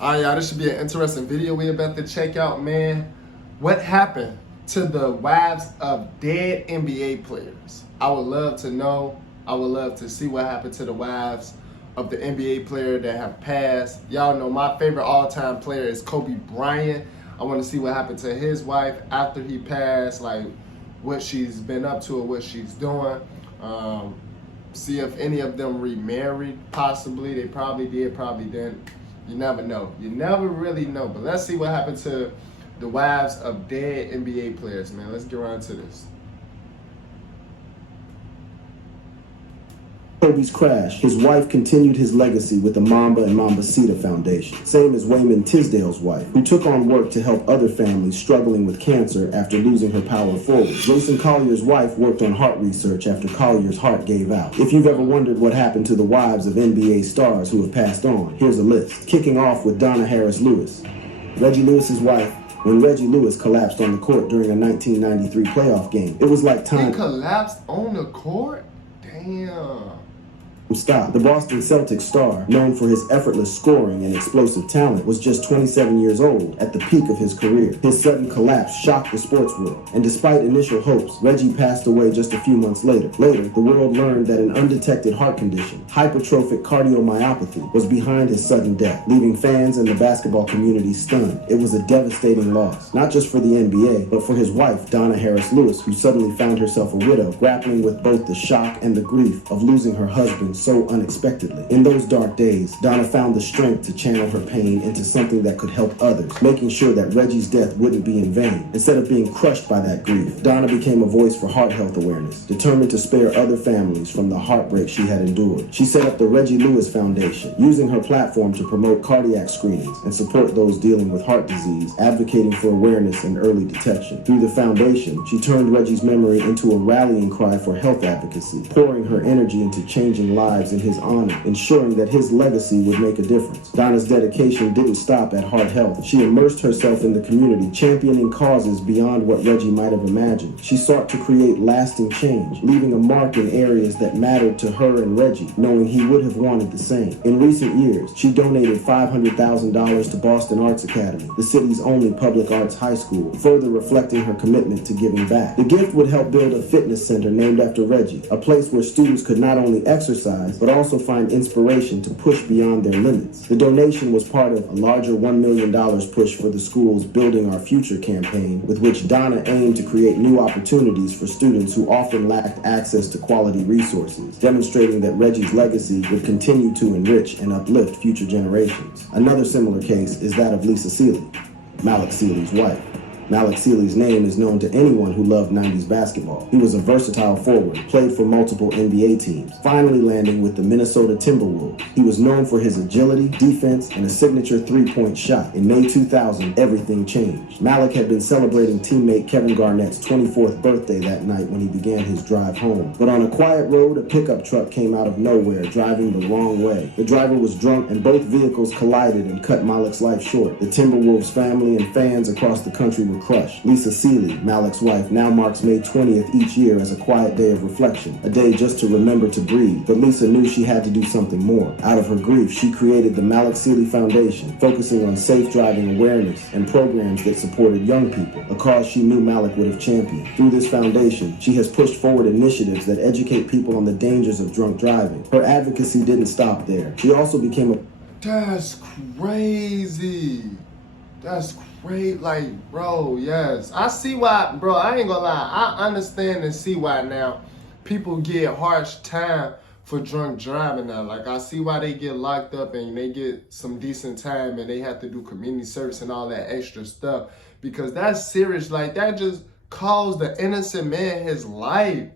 All right, y'all, this should be an interesting video we about to check out, man. What happened to the wives of dead NBA players? I would love to know. I would love to see what happened to the wives of the NBA player that have passed. Y'all know my favorite all-time player is Kobe Bryant. I want to see what happened to his wife after he passed, like what she's been up to or what she's doing. See if any of them remarried, possibly. They probably did, probably didn't. You never know. You never really know. But let's see what happened to the wives of dead NBA players, man. Let's get around to this. Kobe's crash, his wife continued his legacy with the Mamba and Mambacita Foundation, same as Wayman Tisdale's wife, who took on work to help other families struggling with cancer after losing her power forward. Jason Collier's wife worked on heart research after Collier's heart gave out. If you've ever wondered what happened to the wives of NBA stars who have passed on, here's a list. Kicking off with Donna Harris Lewis. Reggie Lewis's wife. When Reggie Lewis collapsed on the court during a 1993 playoff game, it was like time. He collapsed on the court? Damn. Stop. The Boston Celtics star, known for his effortless scoring and explosive talent, was just 27 years old at the peak of his career. His sudden collapse shocked the sports world, and despite initial hopes, Reggie passed away just a few months later. Later, the world learned that an undetected heart condition, hypertrophic cardiomyopathy, was behind his sudden death, leaving fans and the basketball community stunned. It was a devastating loss, not just for the NBA, but for his wife, Donna Harris Lewis, who suddenly found herself a widow, grappling with both the shock and the grief of losing her husband so unexpectedly. In those dark days, Donna found the strength to channel her pain into something that could help others, making sure that Reggie's death wouldn't be in vain. Instead of being crushed by that grief, Donna became a voice for heart health awareness, determined to spare other families from the heartbreak she had endured. She set up the Reggie Lewis Foundation, using her platform to promote cardiac screenings and support those dealing with heart disease, advocating for awareness and early detection. Through the foundation, she turned Reggie's memory into a rallying cry for health advocacy, pouring her energy into changing lives in his honor, ensuring that his legacy would make a difference. Donna's dedication didn't stop at heart health. She immersed herself in the community, championing causes beyond what Reggie might have imagined. She sought to create lasting change, leaving a mark in areas that mattered to her and Reggie, knowing he would have wanted the same. In recent years, she donated $500,000 to Boston Arts Academy, the city's only public arts high school, further reflecting her commitment to giving back. The gift would help build a fitness center named after Reggie, a place where students could not only exercise, but also find inspiration to push beyond their limits. The donation was part of a larger $1 million push for the school's Building Our Future campaign, with which Donna aimed to create new opportunities for students who often lacked access to quality resources, demonstrating that Reggie's legacy would continue to enrich and uplift future generations. Another similar case is that of Lisa Sealy, Malik Sealy's wife. Malik Sealy's name is known to anyone who loved 90s basketball. He was a versatile forward, played for multiple NBA teams, finally landing with the Minnesota Timberwolves. He was known for his agility, defense, and a signature three-point shot. In May 2000, everything changed. Malik had been celebrating teammate Kevin Garnett's 24th birthday that night when he began his drive home. But on a quiet road, a pickup truck came out of nowhere, driving the wrong way. The driver was drunk, and both vehicles collided and cut Malik's life short. The Timberwolves family and fans across the country were crushed. Lisa Sealy, Malik's wife, now marks May 20th each year as a quiet day of reflection, a day just to remember to breathe. But Lisa knew she had to do something more. Out of her grief, she created the Malik Sealy Foundation, focusing on safe driving awareness and programs that supported young people, a cause she knew Malik would have championed. Through this foundation, she has pushed forward initiatives that educate people on the dangers of drunk driving. Her advocacy didn't stop there. She also became a... That's crazy. That's great. Like, bro, yes. I see why, bro, I ain't gonna lie. I understand and see why now people get harsh time for drunk driving now. Like, I see why they get locked up and they get some decent time and they have to do community service and all that extra stuff. Because that's serious. Like, that just cost the innocent man his life.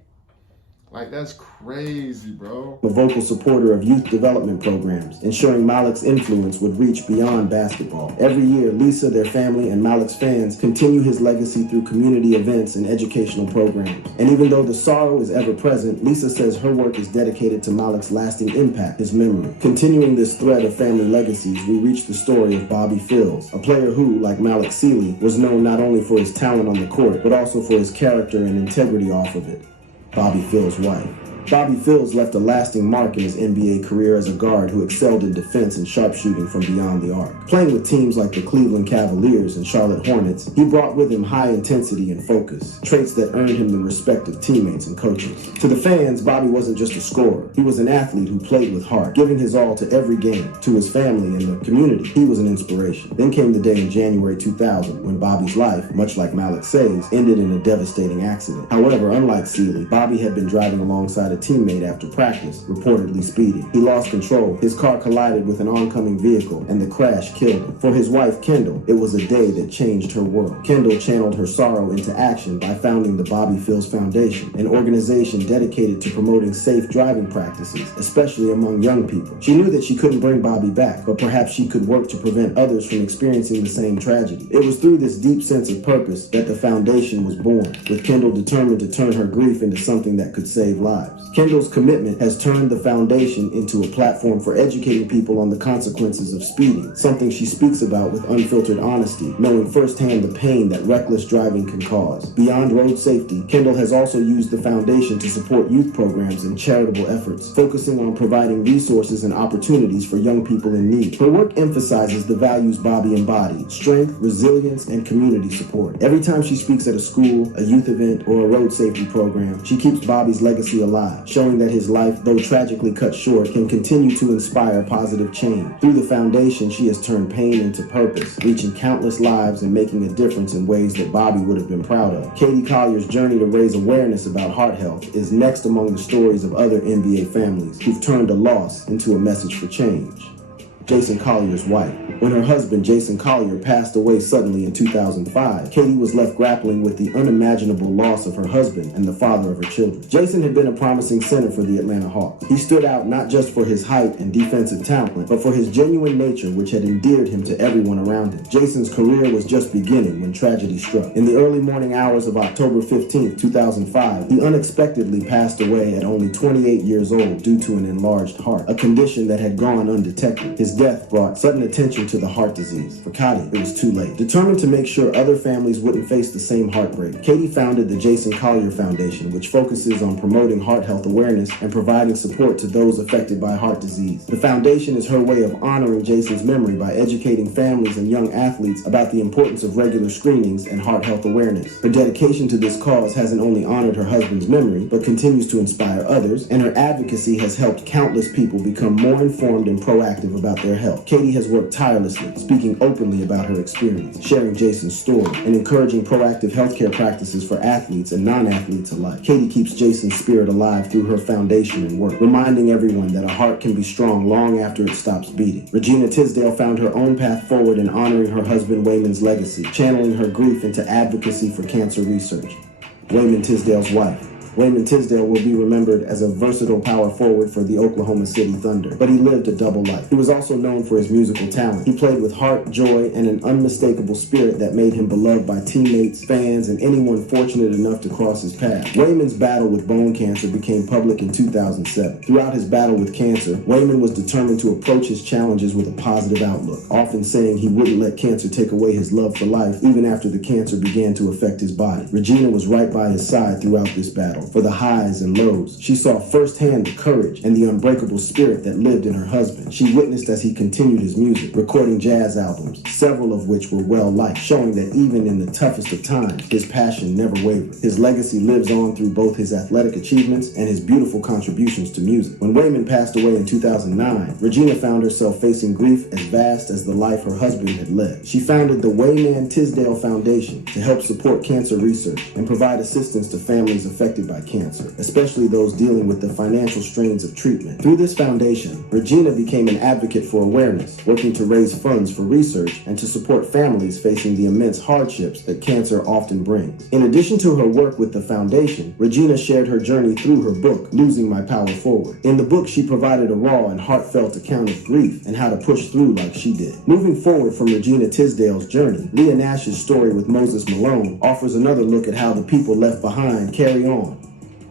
Like, that's crazy, bro. A vocal supporter of youth development programs, ensuring Malik's influence would reach beyond basketball. Every year, Lisa, their family, and Malik's fans continue his legacy through community events and educational programs. And even though the sorrow is ever present, Lisa says her work is dedicated to Malik's lasting impact, his memory. Continuing this thread of family legacies, we reach the story of Bobby Phills, a player who, like Malik Sealy, was known not only for his talent on the court, but also for his character and integrity off of it. Bobby Phills' wife. Bobby Fields left a lasting mark in his NBA career as a guard who excelled in defense and sharpshooting from beyond the arc. Playing with teams like the Cleveland Cavaliers and Charlotte Hornets, he brought with him high intensity and focus, traits that earned him the respect of teammates and coaches. To the fans, Bobby wasn't just a scorer. He was an athlete who played with heart, giving his all to every game. To his family and the community, he was an inspiration. Then came the day in January 2000 when Bobby's life, much like Malik Say's, ended in a devastating accident. However, unlike Sealy, Bobby had been driving alongside a teammate after practice, reportedly speeding. He lost control. His car collided with an oncoming vehicle, and the crash killed him. For his wife, Kendall, it was a day that changed her world. Kendall channeled her sorrow into action by founding the Bobby Fields Foundation, an organization dedicated to promoting safe driving practices, especially among young people. She knew that she couldn't bring Bobby back, but perhaps she could work to prevent others from experiencing the same tragedy. It was through this deep sense of purpose that the foundation was born, with Kendall determined to turn her grief into something that could save lives. Kendall's commitment has turned the foundation into a platform for educating people on the consequences of speeding, something she speaks about with unfiltered honesty, knowing firsthand the pain that reckless driving can cause. Beyond road safety, Kendall has also used the foundation to support youth programs and charitable efforts, focusing on providing resources and opportunities for young people in need. Her work emphasizes the values Bobby embodied: strength, resilience, and community support. Every time she speaks at a school, a youth event, or a road safety program, she keeps Bobby's legacy alive, showing that his life, though tragically cut short, can continue to inspire positive change. Through the foundation, she has turned pain into purpose, reaching countless lives and making a difference in ways that Bobby would have been proud of. Katie Collier's journey to raise awareness about heart health is next among the stories of other NBA families who've turned a loss into a message for change. Jason Collier's wife. When her husband, Jason Collier, passed away suddenly in 2005, Katie was left grappling with the unimaginable loss of her husband and the father of her children. Jason had been a promising center for the Atlanta Hawks. He stood out not just for his height and defensive talent, but for his genuine nature, which had endeared him to everyone around him. Jason's career was just beginning when tragedy struck. In the early morning hours of October 15, 2005, he unexpectedly passed away at only 28 years old due to an enlarged heart, a condition that had gone undetected. His death brought sudden attention to the heart disease. For Katie, it was too late. Determined to make sure other families wouldn't face the same heartbreak, Katie founded the Jason Collier Foundation, which focuses on promoting heart health awareness and providing support to those affected by heart disease. The foundation is her way of honoring Jason's memory by educating families and young athletes about the importance of regular screenings and heart health awareness. Her dedication to this cause hasn't only honored her husband's memory, but continues to inspire others, and her advocacy has helped countless people become more informed and proactive about their health. Katie has worked tirelessly, speaking openly about her experience, sharing Jason's story, and encouraging proactive healthcare practices for athletes and non-athletes alike. Katie keeps Jason's spirit alive through her foundation and work, reminding everyone that a heart can be strong long after it stops beating. Regina Tisdale found her own path forward in honoring her husband Wayman's legacy, channeling her grief into advocacy for cancer research. Wayman Tisdale's wife. Wayman Tisdale will be remembered as a versatile power forward for the Oklahoma City Thunder, but he lived a double life. He was also known for his musical talent. He played with heart, joy, and an unmistakable spirit that made him beloved by teammates, fans, and anyone fortunate enough to cross his path. Wayman's battle with bone cancer became public in 2007. Throughout his battle with cancer, Wayman was determined to approach his challenges with a positive outlook, often saying he wouldn't let cancer take away his love for life even after the cancer began to affect his body. Regina was right by his side throughout this battle. For the highs and lows, she saw firsthand the courage and the unbreakable spirit that lived in her husband. She witnessed as he continued his music, recording jazz albums, several of which were well-liked, showing that even in the toughest of times, his passion never wavered. His legacy lives on through both his athletic achievements and his beautiful contributions to music. When Wayman passed away in 2009, Regina found herself facing grief as vast as the life her husband had led. She founded the Wayman Tisdale Foundation to help support cancer research and provide assistance to families affected by cancer, especially those dealing with the financial strains of treatment. Through this foundation, Regina became an advocate for awareness, working to raise funds for research and to support families facing the immense hardships that cancer often brings. In addition to her work with the foundation, Regina shared her journey through her book, Losing My Power Forward. In the book, she provided a raw and heartfelt account of grief and how to push through like she did. Moving forward from Regina Tisdale's journey, Leah Nash's story with Moses Malone offers another look at how the people left behind carry on.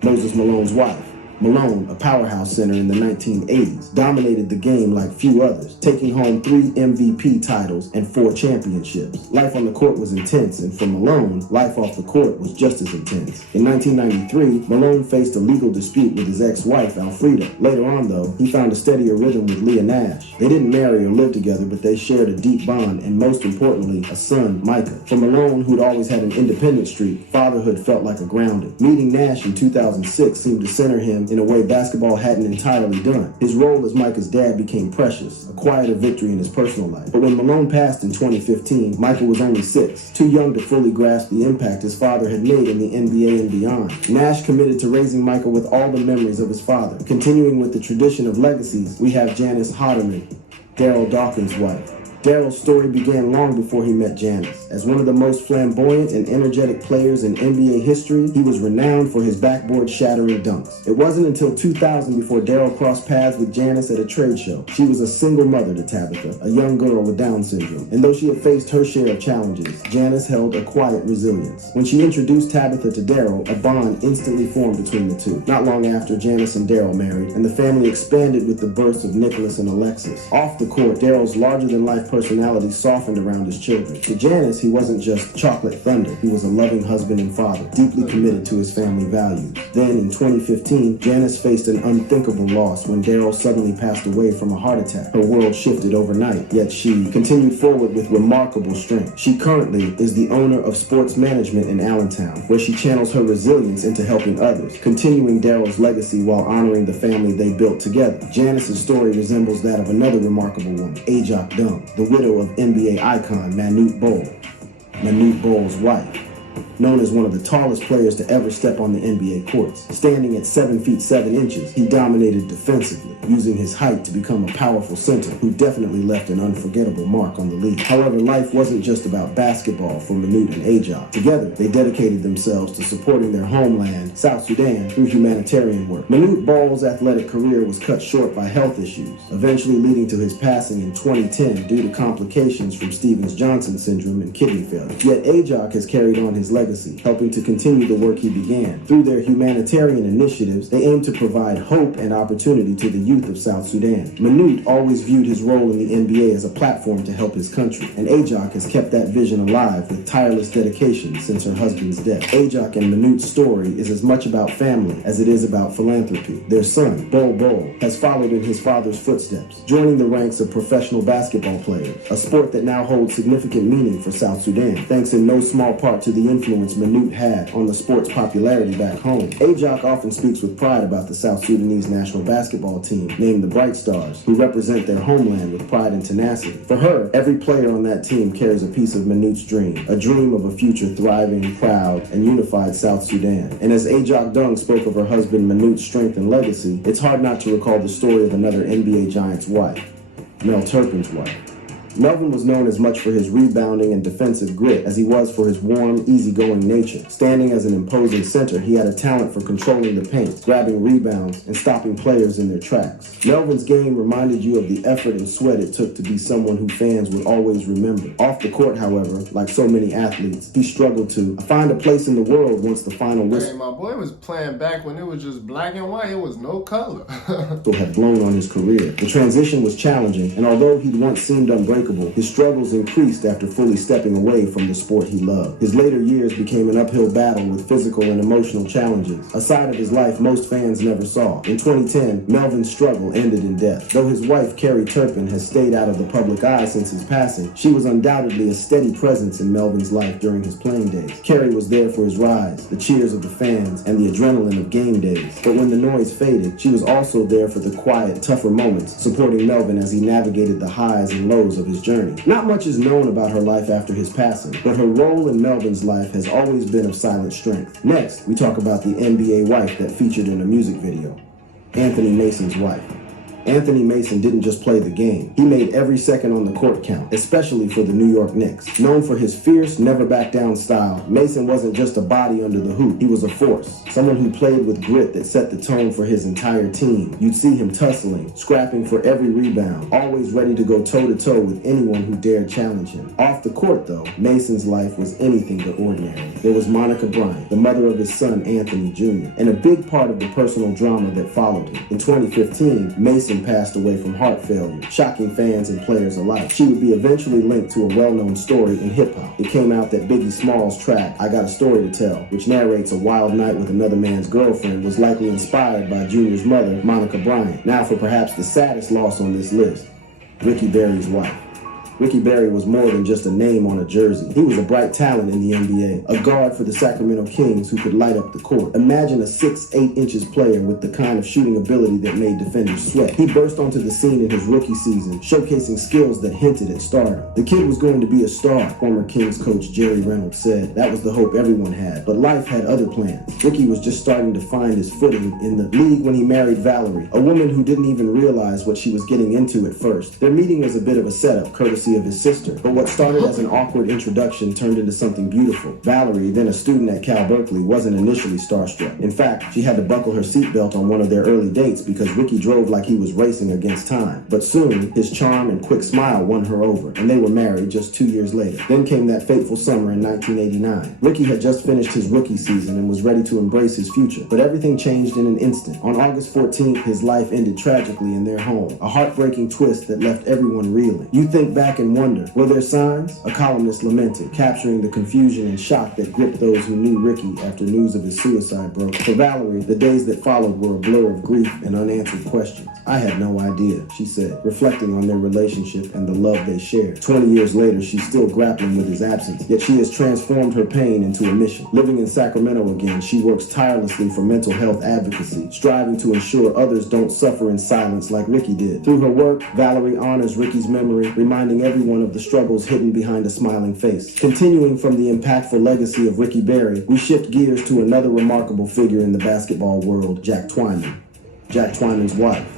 Moses Malone's wife. Malone, a powerhouse center in the 1980s, dominated the game like few others, taking home 3 MVP titles and 4 championships. Life on the court was intense, and for Malone, life off the court was just as intense. In 1993, Malone faced a legal dispute with his ex-wife, Alfreda. Later on, though, he found a steadier rhythm with Leah Nash. They didn't marry or live together, but they shared a deep bond, and most importantly, a son, Micah. For Malone, who'd always had an independent streak, fatherhood felt like a grounding. Meeting Nash in 2006 seemed to center him in a way basketball hadn't entirely done. His role as Micah's dad became precious, a quieter victory in his personal life. But when Malone passed in 2015, Micah was only 6, too young to fully grasp the impact his father had made in the NBA and beyond. Nash committed to raising Micah with all the memories of his father. Continuing with the tradition of legacies, we have Janice Hardiman, Darryl Dawkins' wife. Darryl's story began long before he met Janice. As one of the most flamboyant and energetic players in NBA history, he was renowned for his backboard-shattering dunks. It wasn't until 2000 before Darryl crossed paths with Janice at a trade show. She was a single mother to Tabitha, a young girl with Down syndrome. And though she had faced her share of challenges, Janice held a quiet resilience. When she introduced Tabitha to Darryl, a bond instantly formed between the two. Not long after, Janice and Darryl married, and the family expanded with the births of Nicholas and Alexis. Off the court, Darryl's larger-than-life personality softened around his children. To Janice, he wasn't just chocolate thunder. He was a loving husband and father, deeply committed to his family values. Then, in 2015, Janice faced an unthinkable loss when Darryl suddenly passed away from a heart attack. Her world shifted overnight, yet she continued forward with remarkable strength. She currently is the owner of sports management in Allentown, where she channels her resilience into helping others, continuing Darryl's legacy while honoring the family they built together. Janice's story resembles that of another remarkable woman, Ajok Dung, the widow of NBA icon Manute Bol, Manute Bol's wife. Known as one of the tallest players to ever step on the NBA courts. Standing at 7 feet 7 inches, he dominated defensively, using his height to become a powerful center who definitely left an unforgettable mark on the league. However, life wasn't just about basketball for Manute and Ajok. Together, they dedicated themselves to supporting their homeland, South Sudan, through humanitarian work. Manute Bol's athletic career was cut short by health issues, eventually leading to his passing in 2010 due to complications from Stevens-Johnson syndrome and kidney failure. Yet Ajok has carried on his legacy, helping to continue the work he began. Through their humanitarian initiatives, they aim to provide hope and opportunity to the youth of South Sudan. Manute always viewed his role in the NBA as a platform to help his country, and Ajok has kept that vision alive with tireless dedication since her husband's death. Ajok and Manute's story is as much about family as it is about philanthropy. Their son, Bol Bol, has followed in his father's footsteps, joining the ranks of professional basketball players, a sport that now holds significant meaning for South Sudan, thanks in no small part to the influence Manute had on the sport's popularity back home. Ajok often speaks with pride about the South Sudanese national basketball team, named the Bright Stars, who represent their homeland with pride and tenacity. For her, every player on that team carries a piece of Manute's dream, a dream of a future thriving, proud, and unified South Sudan. And as Ajok Dung spoke of her husband Manute's strength and legacy, it's hard not to recall the story of another NBA Giant's wife, Mel Turpin's wife. Melvin was known as much for his rebounding and defensive grit as he was for his warm, easygoing nature. Standing as an imposing center, he had a talent for controlling the paint, grabbing rebounds, and stopping players in their tracks. Melvin's game reminded you of the effort and sweat it took to be someone who fans would always remember. Off the court, however, like so many athletes, he struggled to find a place in the world once the final whistle Hey, my boy was playing back when it was just black and white. It was no color. had blown on his career. The transition was challenging, and although he'd once seemed unbreakable, his struggles increased after fully stepping away from the sport he loved. His later years became an uphill battle with physical and emotional challenges, a side of his life most fans never saw. In 2010, Melvin's struggle ended in death. Though his wife, Carrie Turpin, has stayed out of the public eye since his passing, she was undoubtedly a steady presence in Melvin's life during his playing days. Carrie was there for his rise, the cheers of the fans, and the adrenaline of game days. But when the noise faded, she was also there for the quiet, tougher moments, supporting Melvin as he navigated the highs and lows of his journey. Not much is known about her life after his passing, but her role in Melvin's life has always been of silent strength. Next, we talk about the NBA wife that featured in a music video, Anthony Mason's wife. Anthony Mason didn't just play the game. He made every second on the court count, especially for the New York Knicks. Known for his fierce, never-back-down style, Mason wasn't just a body under the hoop. He was a force, someone who played with grit that set the tone for his entire team. You'd see him tussling, scrapping for every rebound, always ready to go toe-to-toe with anyone who dared challenge him. Off the court, though, Mason's life was anything but ordinary. There was Monica Bryant, the mother of his son Anthony Jr., and a big part of the personal drama that followed him. In 2015, Mason passed away from heart failure, shocking fans and players alike. She would be eventually linked to a well-known story in hip-hop. It came out that Biggie Smalls' track, I Got a Story to Tell, which narrates a wild night with another man's girlfriend, was likely inspired by Junior's mother, Monica Bryant. Now for perhaps the saddest loss on this list, Ricky Berry's wife. Ricky Berry was more than just a name on a jersey. He was a bright talent in the NBA, a guard for the Sacramento Kings who could light up the court. Imagine a 6'8" inches player with the kind of shooting ability that made defenders sweat. He burst onto the scene in his rookie season, showcasing skills that hinted at stardom. The kid was going to be a star, former Kings coach Jerry Reynolds said. That was the hope everyone had, but life had other plans. Ricky was just starting to find his footing in the league when he married Valerie, a woman who didn't even realize what she was getting into at first. Their meeting was a bit of a setup, courtesy of his sister, but what started as an awkward introduction turned into something beautiful. Valerie, then a student at Cal Berkeley, wasn't initially starstruck. In fact, she had to buckle her seatbelt on one of their early dates because Ricky drove like he was racing against time. But soon, his charm and quick smile won her over, and they were married just 2 years later. Then came that fateful summer in 1989. Ricky had just finished his rookie season and was ready to embrace his future, but everything changed in an instant. On August 14th, his life ended tragically in their home, a heartbreaking twist that left everyone reeling. You think back and wonder, were there signs? A columnist lamented, capturing the confusion and shock that gripped those who knew Ricky after news of his suicide broke. For Valerie, the days that followed were a blur of grief and unanswered questions. I had no idea, she said, reflecting on their relationship and the love they shared. 20 years later, she's still grappling with his absence, yet she has transformed her pain into a mission. Living in Sacramento again, she works tirelessly for mental health advocacy, striving to ensure others don't suffer in silence like Ricky did. Through her work, Valerie honors Ricky's memory, reminding everyone of the struggles hidden behind a smiling face. Continuing from the impactful legacy of Ricky Berry, we shift gears to another remarkable figure in the basketball world, Jack Twyman. Jack Twyman's wife.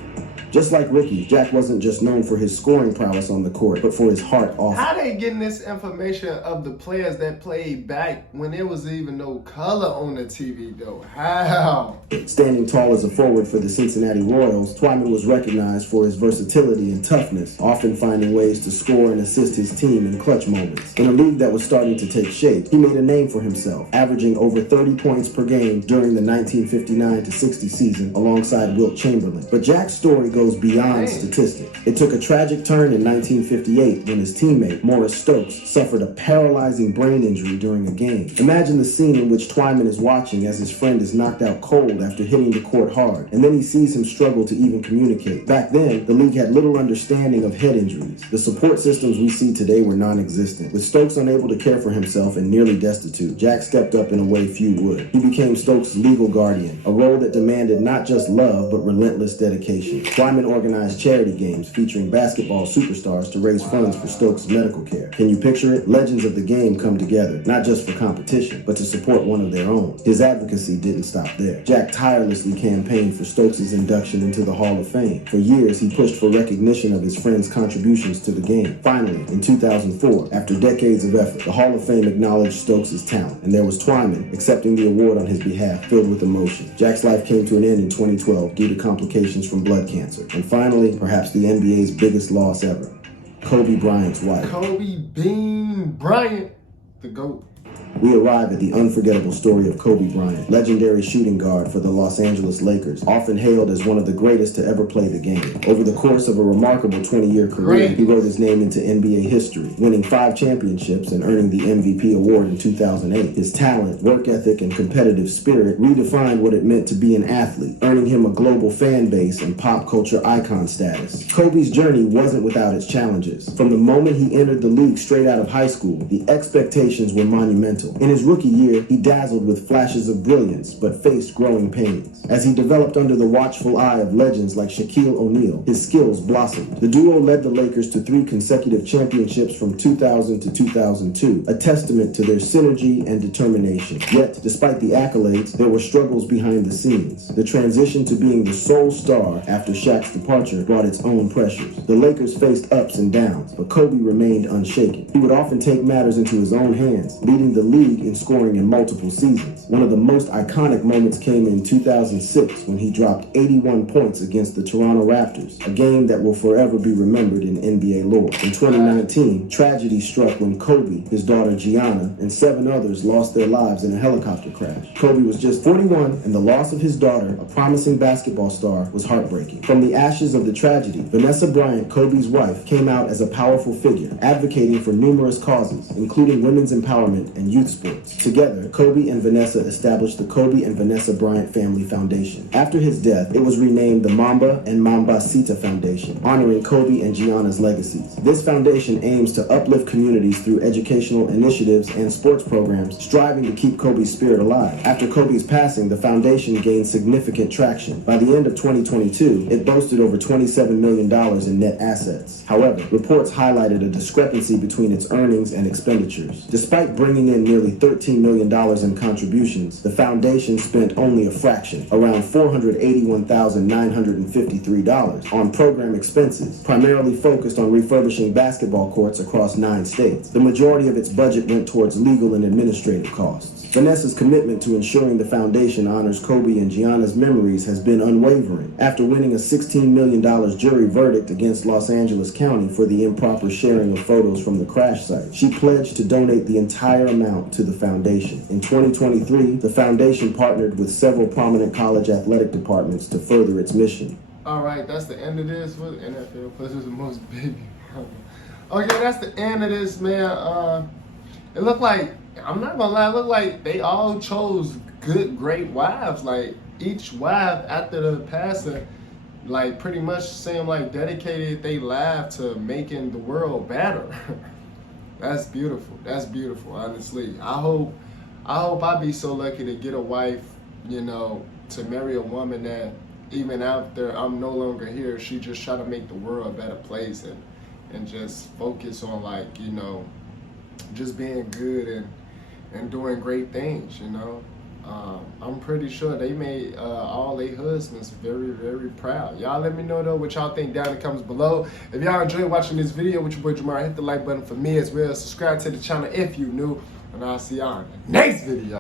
Just like Ricky, Jack wasn't just known for his scoring prowess on the court, but for his heart off. How they getting this information of the players that played back when there was even no color on the TV though? How? Standing tall as a forward for the Cincinnati Royals, Twyman was recognized for his versatility and toughness, often finding ways to score and assist his team in clutch moments. In a league that was starting to take shape, he made a name for himself, averaging over 30 points per game during the 1959-60 season alongside Wilt Chamberlain. But Jack's story goes beyond statistics. It took a tragic turn in 1958 when his teammate, Morris Stokes, suffered a paralyzing brain injury during a game. Imagine the scene in which Twyman is watching as his friend is knocked out cold after hitting the court hard, and then he sees him struggle to even communicate. Back then, the league had little understanding of head injuries. The support systems we see today were non-existent. With Stokes unable to care for himself and nearly destitute, Jack stepped up in a way few would. He became Stokes' legal guardian, a role that demanded not just love, but relentless dedication. Twyman organized charity games featuring basketball superstars to raise funds for Stokes' medical care. Can you picture it? Legends of the game come together, not just for competition, but to support one of their own. His advocacy didn't stop there. Jack tirelessly campaigned for Stokes' induction into the Hall of Fame. For years, he pushed for recognition of his friend's contributions to the game. Finally, in 2004, after decades of effort, the Hall of Fame acknowledged Stokes' talent, and there was Twyman accepting the award on his behalf, filled with emotion. Jack's life came to an end in 2012 due to complications from blood cancer. And finally, perhaps the NBA's biggest loss ever, Kobe Bryant's wife. Kobe Bean Bryant, the GOAT. We arrive at the unforgettable story of Kobe Bryant, legendary shooting guard for the Los Angeles Lakers, often hailed as one of the greatest to ever play the game. Over the course of a remarkable 20-year career, he wrote his name into NBA history, winning 5 championships and earning the MVP award in 2008. His talent, work ethic, and competitive spirit redefined what it meant to be an athlete, earning him a global fan base and pop culture icon status. Kobe's journey wasn't without its challenges. From the moment he entered the league straight out of high school, the expectations were monumental. mental. In his rookie year, he dazzled with flashes of brilliance, but faced growing pains. As he developed under the watchful eye of legends like Shaquille O'Neal, his skills blossomed. The duo led the Lakers to 3 consecutive championships from 2000 to 2002, a testament to their synergy and determination. Yet, despite the accolades, there were struggles behind the scenes. The transition to being the sole star after Shaq's departure brought its own pressures. The Lakers faced ups and downs, but Kobe remained unshaken. He would often take matters into his own hands, leading the league in scoring in multiple seasons. One of the most iconic moments came in 2006 when he dropped 81 points against the Toronto Raptors, a game that will forever be remembered in NBA lore. In 2019, tragedy struck when Kobe, his daughter Gianna, and 7 others lost their lives in a helicopter crash. Kobe was just 41, and the loss of his daughter, a promising basketball star, was heartbreaking. From the ashes of the tragedy, Vanessa Bryant, Kobe's wife, came out as a powerful figure, advocating for numerous causes, including women's empowerment and youth sports. Together, Kobe and Vanessa established the Kobe and Vanessa Bryant Family Foundation. After his death, it was renamed the Mamba and Mambacita Foundation, honoring Kobe and Gianna's legacies. This foundation aims to uplift communities through educational initiatives and sports programs, striving to keep Kobe's spirit alive. After Kobe's passing, the foundation gained significant traction. By the end of 2022, it boasted over $27 million in net assets. However, reports highlighted a discrepancy between its earnings and expenditures. Despite bringing in nearly $13 million in contributions, the foundation spent only a fraction, around $481,953, on program expenses, primarily focused on refurbishing basketball courts across 9 states. The majority of its budget went towards legal and administrative costs. Vanessa's commitment to ensuring the foundation honors Kobe and Gianna's memories has been unwavering. After winning a $16 million jury verdict against Los Angeles County for the improper sharing of photos from the crash site, she pledged to donate the entire amount to the foundation. In 2023, the foundation partnered with several prominent college athletic departments to further its mission. All right, that's the end of this. What NFL players the most baby mama? Okay, that's the end of this, man. It looked like, I'm not gonna lie, it looked like they all chose good, great wives. Like, each wife after the passing, like, pretty much seemed like dedicated their life to making the world better. That's beautiful. That's beautiful, honestly. I hope I be so lucky to get a wife, you know, to marry a woman that even after I'm no longer here, she just try to make the world a better place and just focus on, like, you know, just being good and doing great things, you know. I'm pretty sure they made all their husbands very, very proud. Y'all let me know, though, what y'all think down in the comments below. If y'all enjoyed watching this video with your boy Jamar, hit the like button for me as well. Subscribe to the channel if you new, and I'll see y'all in the next video.